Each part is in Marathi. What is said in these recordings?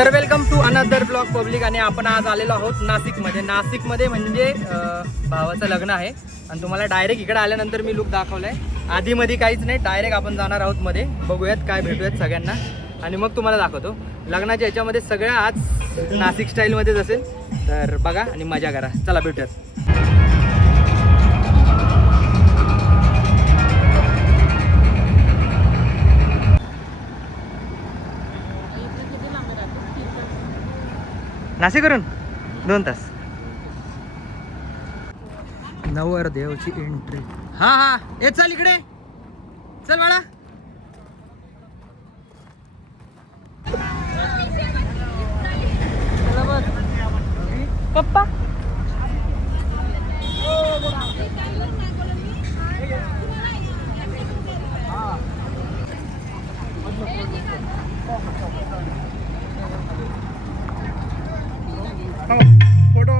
तर welcome to another blog public. आणि आपण आज आलेलो आहोत नाशिकमध्ये म्हणजे भावाचं लग्न आहे. आणि तुम्हाला डायरेक्ट इकडे आल्यानंतर मी लुक दाखवलाय. आधीमध्ये काहीच नाही, डायरेक्ट आपण जाणार आहोत मध्ये. बघूयात काय भेटूयात सगळ्यांना आणि मग तुम्हाला दाखवतो. लग्नाच्या याच्यामध्ये सगळ्या आज नाशिक स्टाईलमध्येच असेल, तर बघा आणि मजा करा. चला भेटूयात. नाशिकवरून 2 तास. नवरदेवची एंट्री. हा ये चल इकडे चल बाळा. पप्पा फोटो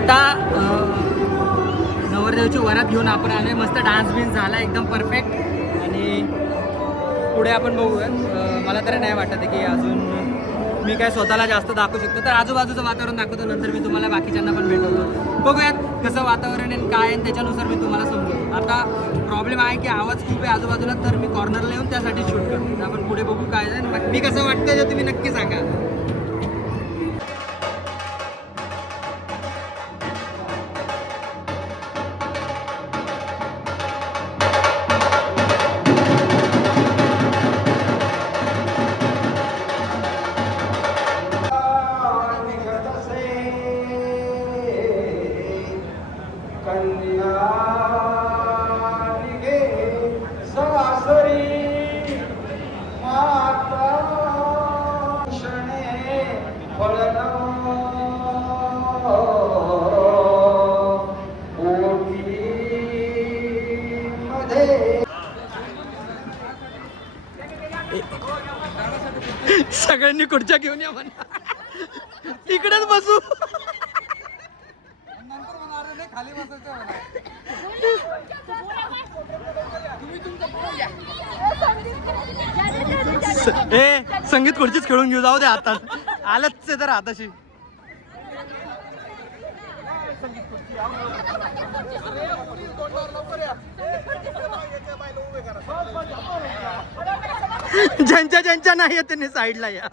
आत्ता नवरदेवची वरात घेऊन आपण आलोय. मस्त डान्स बिन्स झाला एकदम परफेक्ट. आणि पुढे आपण बघूयात. मला तर नाही वाटत की अजून मी काय स्वतःला जास्त दाखवू शकतो. तर आजूबाजूचं वातावरण दाखवतो, नंतर मी तुम्हाला बाकीच्यांना पण भेटवतो. बघूयात कसं वातावरण आहे काय आहे, त्याच्यानुसार मी तुम्हाला समजतो. आता प्रॉब्लेम आहे की आवाज खूप आहे आजूबाजूला, तर मी कॉर्नरला येऊन त्यासाठी शूट करतो. तर आपण पुढे बघू काय आहे. मी कसं वाटतं ते तुम्ही नक्की सांगा. सगळ्यांनी खुर्च्या घेऊन या म्हणा, इकडेच बसू. खाली ए संगीत खुर्चीच खेळून घेऊ, जाऊ दे. आता आलंच तर हाताशी. ज्यांच्या ज्यांच्या नाही आहे त्यांनी साईडला या.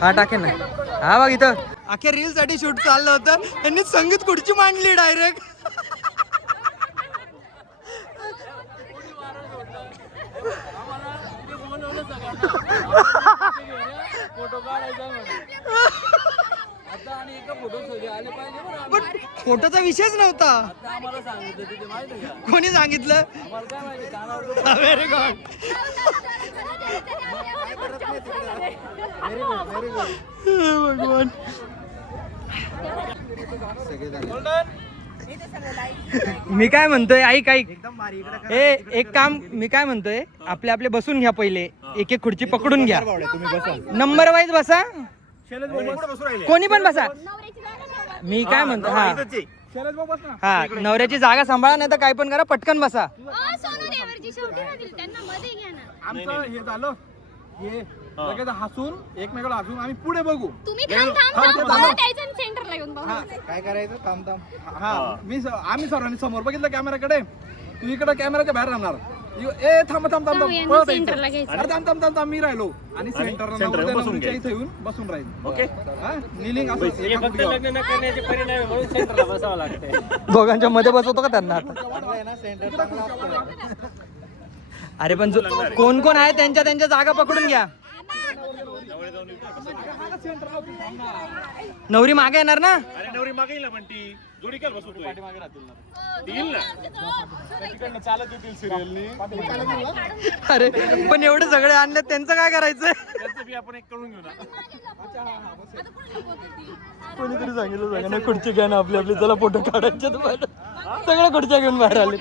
हा टाकेन ना. हा बघ इथं अख्या रील साठी शूट चाललं होतं, त्यांनी संगीत खुर्ची मांडली डायरेक्ट. फोटोचा विषयच नव्हता. कोणी सांगितलं? Very good. भगवान. मी काय म्हणतोय ऐक ऐक. एक काम मी काय म्हणतोय, आपले आपले बसून घ्या पहिले. एक एक खुर्ची पकडून घ्या, नंबर वाईज बसा. कोणी पण बसा. मी काय म्हणतो हा नवऱ्याची जागा सांभाळा, नाही तर काय पण करा, पटकन बसा. हसून एकमेकाला हसून आम्ही पुढे बघू. काय करायचं थांब थांब. हा आम्ही सर्वांनी समोर बघितलं कॅमेराकडे, तू इकडे कॅमेराच्या बाहेर राहणार. ए थांब थांब थांब थांब अरे थांब थांब थांब मी राहिलो आणि सेंटरला इथे येऊन बसून राहील. ओके निलिंग दोघांच्या मध्ये बसवतो का त्यांना आता. अरे पण कोण कोण आहे त्यांच्या त्यांच्या जागा पकडून घ्या. नवरी मागे येणार ना. अरे नवरी मागे येईल ना, पण ती जोडी काय बसवतोय पाठीमागे राहतील ना, येईल ना तिकडनं चालत येतील सिरियलनी. अरे पण एवढे सगळे आणले, त्यांचं काय करायचं? त्यांचं बी आपण एक करून घेऊ ना. कोणीतरी सांगितलं ना खुर्ची घ्या ना आपली आपली, चला फोटो काढायचे. सगळ्या खुर्च्या घेऊन बाहेर आले.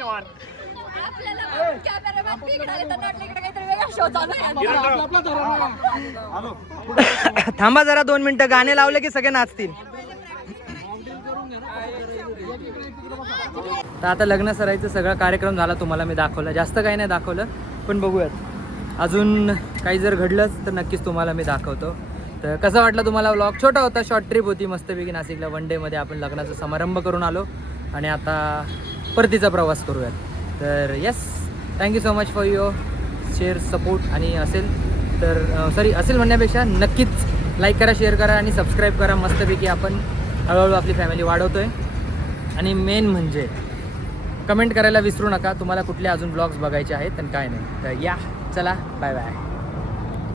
थांबा जरा 2 मिनिटं, गाणे लावले की सगळे नाचतील. तर आता लग्न सराईचं सगळा कार्यक्रम झाला, तुम्हाला मी दाखवलं. जास्त काही नाही दाखवलं, पण बघूयात अजून काही जर घडलंच तर नक्कीच तुम्हाला मी दाखवतो. तर कसं वाटलं तुम्हाला व्लॉग? छोटा होता, शॉर्ट ट्रिप होती मस्तपैकी नाशिकला. 1 डेमध्ये आपण लग्नाचा समारंभ करून आलो आणि आता परतीचा प्रवास करूयात. तर yes, thank you so much for your share support. आणि असेल म्हणण्यापेक्षा नक्कीच लाईक करा, शेअर करा आणि सबस्क्राईब करा. मस्तपैकी आपण हळूहळू आपली फॅमिली वाढवतोय. आणि मेन म्हणजे कमेंट करायला विसरू नका, तुम्हाला कुठले अजून ब्लॉग्स बघायचे आहेत आणि काय नाही. तर या चला, बाय बाय.